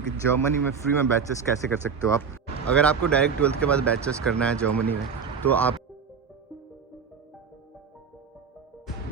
कि जर्मनी में फ्री में बैचेस कैसे कर सकते हो आप। अगर आपको डायरेक्ट 12th के बाद बैचेस करना है जर्मनी में तो आप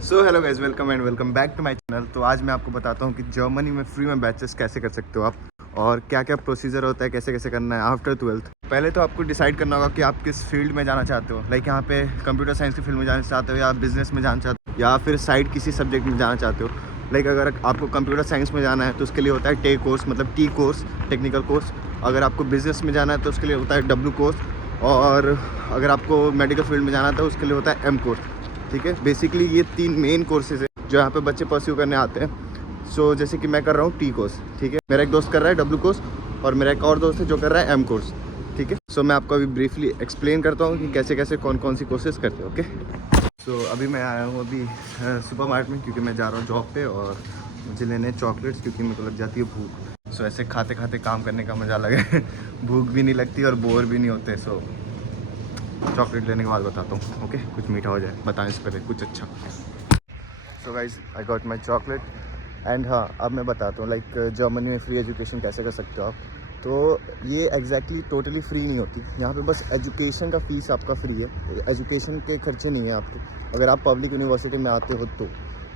hello guys, welcome and welcome back to my channel. तो आज मैं आपको बताता हूँ कि जर्मनी में फ्री में बैचेस कैसे कर सकते हो आप और क्या क्या प्रोसीजर होता है, कैसे कैसे करना है आफ्टर 12th। पहले तो आपको डिसाइड करना होगा कि आप किस फील्ड में जाना चाहते हो। लाइक यहाँ पे कंप्यूटर साइंस की फील्ड में जाना चाहते हो या बिजनेस में जाना चाहते हो या फिर साइड किसी सब्जेक्ट में जाना चाहते हो। लाइक अगर आपको कंप्यूटर साइंस में जाना है तो उसके लिए होता है टे कोर्स, मतलब टी कोर्स, टेक्निकल कोर्स। अगर आपको बिजनेस में जाना है तो उसके लिए होता है डब्ल्यू कोर्स। और अगर आपको मेडिकल फील्ड में जाना है तो उसके लिए होता है एम कोर्स। ठीक है, बेसिकली ये 3 मेन कोर्सेज हैं जो यहाँ पे बच्चे परस्यू करने आते हैं। सो जैसे कि मैं कर रहा हूँ टी कोर्स, ठीक है, मेरा एक दोस्त कर रहा है डब्ल्यू कोर्स और मेरा एक और दोस्त है जो कर रहा है एम कोर्स। ठीक है, सो मैं आपको अभी ब्रीफली एक्सप्लेन करता हूँ कि कैसे कैसे कौन कौन सी कोर्सेज करते हैं। ओके, सो अभी मैं आया हूँ अभी सुपर मार्केट में, क्योंकि मैं जा रहा हूँ जॉब पे और मुझे लेने चॉकलेट्स, क्योंकि मेरे को लग जाती है भूख। सो ऐसे खाते खाते काम करने का मज़ा अलग है भूख भी नहीं लगती और बोर भी नहीं होते। सो चॉकलेट लेने के बाद बताता हूँ। ओके, कुछ मीठा हो जाए, बताएं इस पर कुछ अच्छा। So guys, I got my chocolate and हाँ, अब मैं बताता हूँ लाइक जर्मनी में फ्री एजुकेशन कैसे कर सकते हो आप। तो ये एग्जैक्टली टोटली फ्री नहीं होती यहाँ पे, बस एजुकेशन का फ़ीस आपका फ्री है, एजुकेशन के खर्चे नहीं है आपके अगर आप पब्लिक यूनिवर्सिटी में आते हो तो।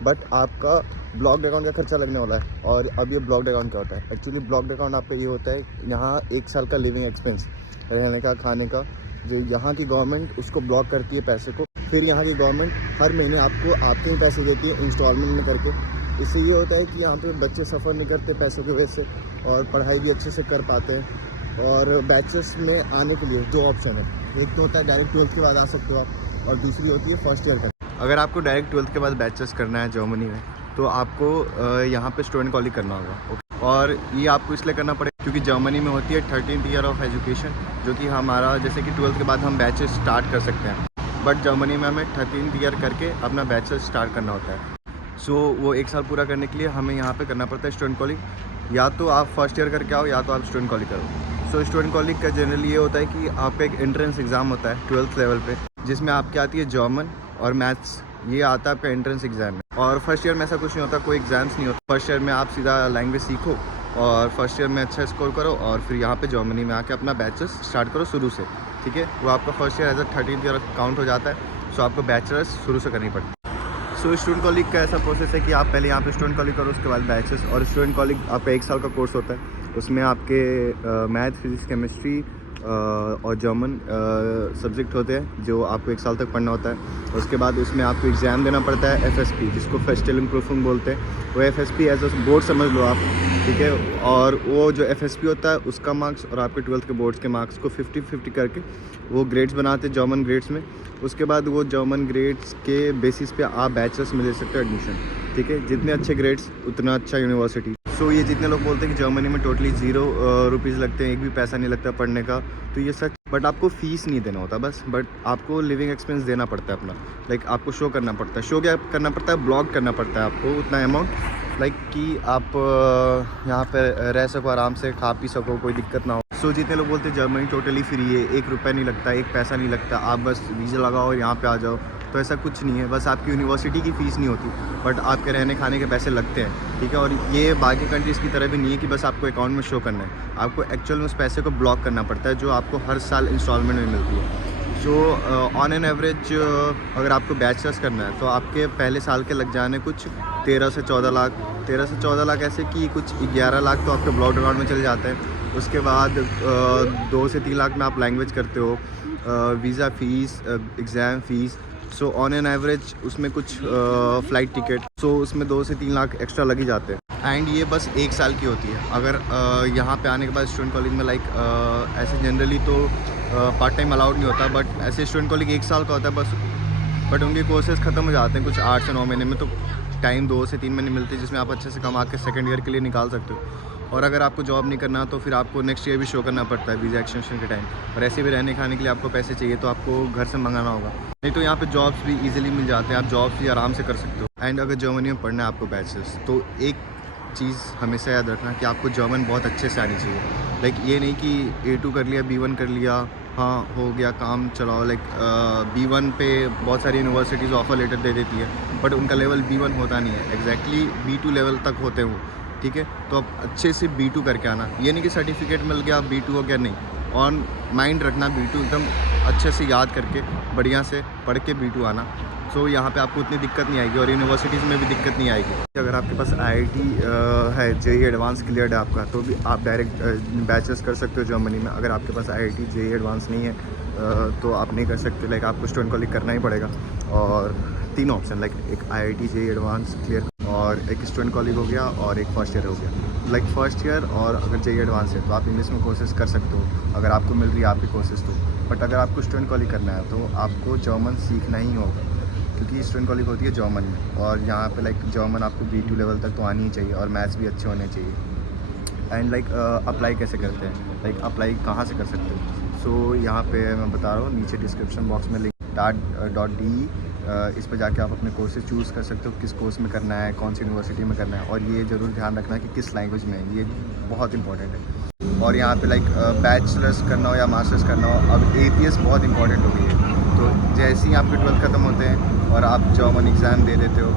बट आपका ब्लॉक्ड अकाउंट का खर्चा लगने वाला है। और अब ये ब्लॉक्ड अकाउंट क्या होता है? एक्चुअली ब्लॉक्ड अकाउंट आपका ये होता है, यहाँ 1 साल का लिविंग एक्सपेंस, रहने का, खाने का, जो यहाँ की गवर्नमेंट उसको ब्लॉक करती है पैसे को। फिर यहाँ की गवर्नमेंट हर महीने आपको आपके ही पैसे देती है इंस्टॉलमेंट में करके। इससे ये होता है कि यहाँ पे बच्चे सफ़र नहीं करते पैसों की वजह से और पढ़ाई भी अच्छे से कर पाते हैं। और बैचेस में आने के लिए 2 ऑप्शन है, एक तो होता है डायरेक्ट 12th के बाद आ सकते हो आप, और दूसरी होती है फर्स्ट ईयर का। अगर आपको डायरेक्ट 12th के बाद बैचेस करना है जर्मनी में तो आपको यहाँ पे स्टूडेंट कॉलेज करना होगा। और ये आपको इसलिए करना पड़ेगा क्योंकि जर्मनी में होती है 13th ईयर ऑफ एजुकेशन, जो कि हमारा जैसे कि 12th के बाद हम बैचेस स्टार्ट कर सकते हैं, बट जर्मनी में हमें 13th ईयर करके अपना बैचेस स्टार्ट करना होता है। सो वो 1 साल पूरा करने के लिए हमें यहाँ पे करना पड़ता है स्टूडेंट कॉलेज। या तो आप फर्स्ट ईयर करके आओ या तो आप स्टूडेंट कॉलेज करो। सो स्टूडेंट कॉलेज का जनरली ये होता है कि आपका एक एंट्रेंस एग्ज़ाम होता है 12th लेवल पे, जिसमें आपके आती है जर्मन और मैथ्स। ये आता है आपका एंट्रेंस एग्ज़ाम में। और फर्स्ट ईयर में ऐसा कुछ नहीं होता, कोई एग्ज़ाम्स नहीं होता। फर्स्ट ईयर में आप सीधा लैंग्वेज सीखो और फर्स्ट ईयर में अच्छा स्कोर करो और फिर यहाँ पे जर्मनी में आके अपना बैचलर्स स्टार्ट करो शुरू से। ठीक है, वो आपका first year as a 13th year count हो जाता है। सो आपको बैचलर्स शुरू से करनी पड़ती है। सो स्टूडेंट कॉलेज का ऐसा प्रोसेस है कि आप पहले यहाँ पे स्टूडेंट कॉलेज करो, उसके बाद बैचेस। और स्टूडेंट कॉलेज आपका 1 साल का कोर्स होता है, उसमें आपके मैथ, फिजिक्स, केमिस्ट्री और जर्मन सब्जेक्ट होते हैं जो आपको 1 साल तक पढ़ना होता है। उसके बाद उसमें आपको एग्ज़ाम देना पड़ता है FSP, जिसको फेस्टिवल प्रूफिंग बोलते हैं। वो FSP एज अ बोर्ड समझ लो आप, ठीक है। और वो जो FSP होता है उसका मार्क्स और आपके 12th के बोर्ड्स के मार्क्स को 50-50 करके वो ग्रेड्स बनाते हैं जर्मन ग्रेड्स में। उसके बाद वो जर्मन ग्रेड्स के बेसिस पे आप बैचलर्स में ले सकते हो एडमिशन। ठीक है, जितने अच्छे ग्रेड्स उतना अच्छा यूनिवर्सिटी। सो ये जितने लोग बोलते हैं कि जर्मनी में टोटली 0 रुपीज़ लगते हैं, एक भी पैसा नहीं लगता पढ़ने का, तो ये सच। बट आपको फ़ीस नहीं देना होता बस, बट आपको लिविंग एक्सपेंस देना पड़ता है अपना। लाइक आपको शो करना पड़ता है, शो क्या करना पड़ता है, ब्लॉक करना पड़ता है आपको उतना अमाउंट, लाइक कि आप यहाँ पर रह सको, आराम से खा पी सको, कोई दिक्कत ना हो। सो जितने लोग बोलते हैं जर्मनी टोटली फ्री है, 1 रुपया नहीं लगता, 1 पैसा नहीं लगता, आप बस वीज़ा लगाओ और यहाँ पे आ जाओ, तो ऐसा कुछ नहीं है। बस आपकी यूनिवर्सिटी की फ़ीस नहीं होती, बट आपके रहने खाने के पैसे लगते हैं। ठीक है, और ये बाकी कंट्रीज़ की तरह भी नहीं है कि बस आपको अकाउंट में शो करना है, आपको एक्चुअल में उस पैसे को ब्लॉक करना पड़ता है जो आपको हर साल इंस्टॉलमेंट में मिलती है। सो ऑन एन एवरेज अगर आपको बैचलर्स करना है तो आपके पहले साल के लग जाने कुछ 13 से 14 लाख, 13 से 14 लाख ऐसे कि कुछ 11 लाख तो आपके ब्लॉक्ड अकाउंट में चले जाते हैं। उसके बाद 2 से 3 लाख में आप लैंग्वेज करते हो, visa fees, exam fees. So on an average उसमें कुछ फ़्लाइट टिकट, सो उसमें 2 से 3 लाख एक्स्ट्रा लग ही जाते हैं। एंड ये बस 1 साल की होती है। अगर यहाँ पे आने के बाद स्टूडेंट कॉलेज में लाइक ऐसे जनरली तो पार्ट टाइम अलाउड नहीं होता, बट ऐसे स्टूडेंट कॉलेज 1 साल का होता है बस। बट उनके कोर्सेज ख़त्म हो जाते हैं कुछ 8 से 9 महीने में, तो टाइम 2 से 3 महीने मिलते हैं जिसमें आप अच्छे से कमा के सेकंड ईयर के लिए निकाल सकते हो। और अगर आपको जॉब नहीं करना तो फिर आपको नेक्स्ट ईयर भी शो करना पड़ता है वीज़ा एक्सटेंशन के टाइम। और ऐसे भी रहने खाने के लिए आपको पैसे चाहिए तो आपको घर से मंगाना होगा, नहीं तो यहाँ पे जॉब्स भी इजीली मिल जाते हैं, आप जॉब्स भी आराम से कर सकते हो। एंड अगर जर्मनी में पढ़ना है आपको बैचलर्स, तो एक चीज़ हमेशा याद रखना कि आपको जर्मन बहुत अच्छे से आनी चाहिए। लाइक ये नहीं कि A2 कर लिया, B1 कर लिया, हाँ हो गया काम चलाओ। लाइक B1 पे बहुत सारी यूनिवर्सिटीज़ ऑफर लेटर दे देती है, बट उनका लेवल B1 होता नहीं है, एग्जैक्टली B2 लेवल तक होते हैं वो। ठीक है। तो आप अच्छे से B2 करके आना, ये नहीं कि सर्टिफिकेट मिल गया आप B2 हो गया, नहीं, ऑन माइंड रखना B2 एकदम अच्छे से याद करके बढ़िया से पढ़ के B2 आना। सो यहाँ पे आपको उतनी दिक्कत नहीं आएगी और यूनिवर्सिटीज़ में भी दिक्कत नहीं आएगी। अगर आपके पास IIT है, JEE एडवांस क्लियर्ड है आपका, तो भी आप डायरेक्ट बैचलर्स कर सकते हो जर्मनी में। अगर आपके पास IIT JEE एडवांस नहीं है तो आप नहीं कर सकते, लाइक आपको स्टूडेंट कॉलेज करना ही पड़ेगा। और 3 ऑप्शन, लाइक एक IIT JEE एडवांस क्लियर और एक स्टूडेंट कॉलेज हो गया और एक फर्स्ट ईयर हो गया। लाइक फर्स्ट ईयर और अगर JEE एडवांस है तो आप इंग्लिश में कोर्सेज कर सकते हो अगर आपको मिल रही है आपकी कोर्सेज तो। बट अगर आपको स्टूडेंट कॉलेज करना है तो आपको जर्मन सीखना ही होगा, क्योंकि स्टूडेंट कॉलेज होती है जर्मन में, और यहाँ पे लाइक जर्मन आपको B2 लेवल तक तो आनी ही चाहिए और मैथ्स भी अच्छे होने चाहिए। एंड लाइक अप्लाई कैसे करते हैं, लाइक अप्लाई कहाँ से कर सकते हो। सो यहाँ पे मैं बता रहा हूँ, नीचे डिस्क्रिप्शन बॉक्स में लिंक DART.de, इस पर जाके आप अपने कोर्सेज चूज़ कर सकते हो, किस कोर्स में करना है, कौन सी यूनिवर्सिटी में करना है, और ये ज़रूर ध्यान रखना कि किस लैंग्वेज में है, ये बहुत इंपॉर्टेंट है। और यहाँ पे लाइक बैचलर्स करना हो या मास्टर्स करना हो, अब APS बहुत इंपॉर्टेंट हो गई है। तो जैसे ही आपके 12th ख़त्म होते हैं और आप जर्मन एग्ज़ाम दे देते हो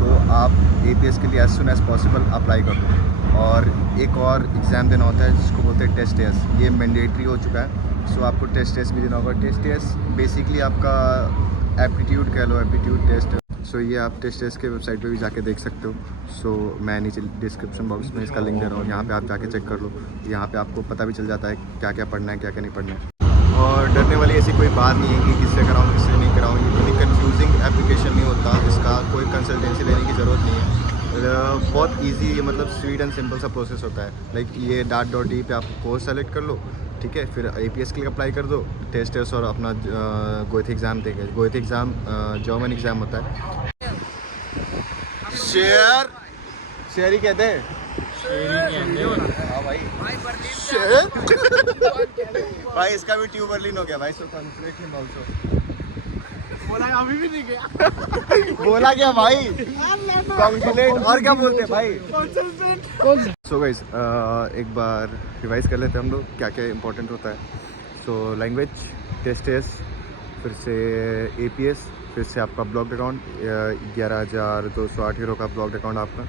तो आप APS के लिए as soon as possible apply कर दो। और एक और एग्ज़ाम देना होता है जिसको बोलते हैं टेस्ट टेस्ट, ये मैंडेटरी हो चुका है। सो आपको टेस्ट टेस्ट भी देना होगा। टेस्ट टेस्ट बेसिकली आपका एप्टीट्यूड कह लो, एप्टीट्यूड टेस्ट। सो ये आप टेस्ट टेस्ट के वेबसाइट पे भी जाके देख सकते हो। सो मैं नीचे डिस्क्रिप्शन बॉक्स में इसका लिंक दे रहा हूँ, यहाँ पे आप जाके चेक कर लो। यहाँ पे आपको पता भी चल जाता है क्या क्या पढ़ना है, क्या क्या नहीं पढ़ना है। और डरने वाली ऐसी कोई बात नहीं है कि किससे कराऊँ किससे नहीं कराऊँ, ये कोई कंफ्यूजिंग एप्लीकेशन नहीं होता, इसका कोई कंसल्टेंसी लेने की ज़रूरत नहीं है। बहुत इजी, मतलब स्वीट एंड सिंपल सा प्रोसेस होता है। लाइक ये DART.de पे आप कोर्स सेलेक्ट कर लो, ठीक है, फिर APS के लिए अप्लाई कर दो, टेस्ट टेस्ट और अपना गोएथ एग्ज़ाम देंगे। गोएथ एग्ज़ाम जर्मन एग्ज़ाम होता है। शेयर ही कहते हैं। हाँ भाई, शेयर भाई इसका भी ट्यूबर लीन हो गया भाई, सो कंग्रेट हिम आल्सो। बोला अभी भी नहीं गया बोला क्या भाई, कंग्रेट और क्या बोलते हैं भाई। सो गाइस एक बार रिवाइज कर लेते हैं हम लोग क्या क्या इंपॉर्टेंट होता है। सो लैंग्वेज, टेस्ट टेस्ट, फिर से APS, फिर से आपका ब्लॉक्ड अकाउंट 11,208 यूरो का ब्लॉक्ड अकाउंट आपका,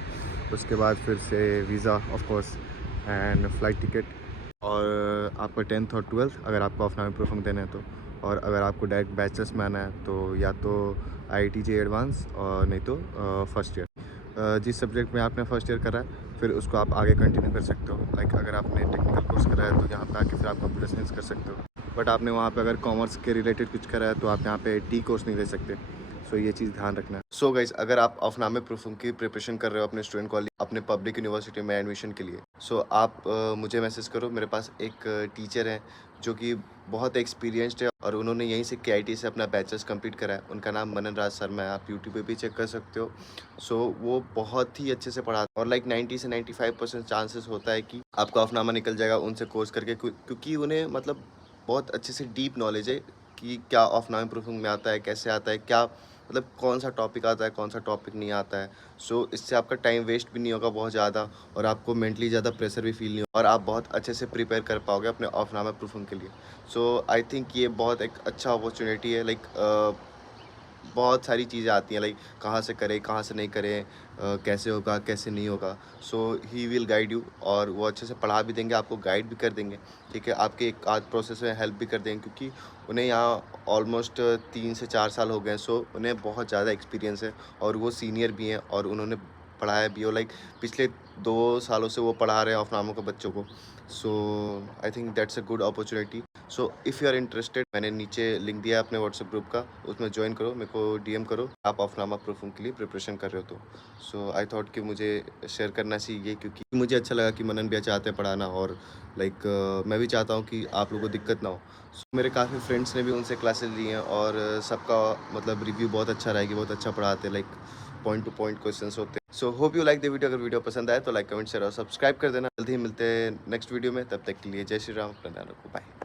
उसके बाद फिर से visa of course and flight ticket, और आपका 10th और 12th अगर आपको ऑफ नाम प्रूफ देना है तो। और अगर आपको डायरेक्ट बैचलर्स में आना है तो या तो IIT JEE एडवांस और नहीं तो फर्स्ट ईयर। जिस सब्जेक्ट में आपने फर्स्ट ईयर करा है फिर उसको आप आगे कंटिन्यू कर सकते हो। लाइक अगर आपने टेक्निकल कोर्स करा है तो यहाँ पे आके फिर आप कंप्यूटर साइंस कर सकते हो। बट आपने वहाँ पे अगर कॉमर्स के रिलेटेड कुछ करा है तो आप यहाँ पे T कोर्स नहीं ले सकते। सो ये चीज़ ध्यान रखना है। सो गाइस, अगर आप ऑफनामे प्रूफिंग की प्रिपरेशन कर रहे हो अपने स्टूडेंट कॉलेज, अपने पब्लिक यूनिवर्सिटी में एडमिशन के लिए, सो आप मुझे मैसेज करो। मेरे पास एक टीचर है जो कि बहुत एक्सपीरियंस्ड है और उन्होंने यहीं से KIT से अपना बैचलर्स कंप्लीट करा है। उनका नाम मनन राज शर्मा है, आप यूट्यूब पे भी चेक कर सकते हो। सो वो बहुत ही अच्छे से पढ़ाते हैं और लाइक 90 से 95% चांसेस होता है कि आपका ऑफनामा निकल जाएगा उनसे कोर्स करके, क्योंकि उन्हें मतलब बहुत अच्छे से डीप नॉलेज है कि क्या ऑफनामा प्रूफिंग में आता है, कैसे आता है, क्या मतलब कौन सा टॉपिक आता है, कौन सा टॉपिक नहीं आता है। सो इससे आपका टाइम वेस्ट भी नहीं होगा बहुत ज़्यादा और आपको मेंटली ज़्यादा प्रेशर भी फील नहीं होगा और आप बहुत अच्छे से प्रिपेयर कर पाओगे अपने ऑफनामा प्रूफिंग के लिए। सो आई थिंक ये बहुत एक अच्छा अपॉर्चुनिटी है। लाइक बहुत सारी चीज़ें आती हैं, लाइक कहाँ से करें कहाँ से नहीं करें, कैसे होगा कैसे नहीं होगा। सो ही विल गाइड यू और वो अच्छे से पढ़ा भी देंगे, आपको गाइड भी कर देंगे, ठीक है, आपके एक आध प्रोसेस में हेल्प भी कर देंगे, क्योंकि उन्हें यहाँ ऑलमोस्ट 3 से 4 साल हो गए हैं। सो उन्हें बहुत ज़्यादा एक्सपीरियंस है और वो सीनियर भी हैं और उन्होंने पढ़ाया भी हो। लाइक पिछले 2 सालों से वो पढ़ा रहे हैं ऑफनामों के बच्चों को। So I think that's a good opportunity. So if you are interested, मैंने नीचे लिंक दिया है अपने व्हाट्सएप ग्रुप का, उसमें ज्वाइन करो, मेरे को DM करो आप ऑफनामा प्रूफिंग के लिए प्रिपरेशन कर रहे हो तो। सो आई थॉट कि मुझे शेयर करना चाहिए, क्योंकि मुझे अच्छा लगा कि मनन भैया चाहते हैं पढ़ाना और लाइक मैं भी चाहता हूँ कि आप लोगों को दिक्कत ना हो। सो मेरे काफ़ी फ्रेंड्स ने भी उनसे क्लासेस ली हैं और सबका मतलब रिव्यू बहुत अच्छा रहा कि बहुत अच्छा पढ़ाते, like point two point questions होते हैं। So hope you like the video. अगर वीडियो पसंद आए तो लाइक कमेंट शेयर और सब्सक्राइब कर देना। जल्दी ही मिलते हैं नेक्स्ट वीडियो में, तब तक के लिए जय श्री राम, अपना ध्यान रखो, बाय।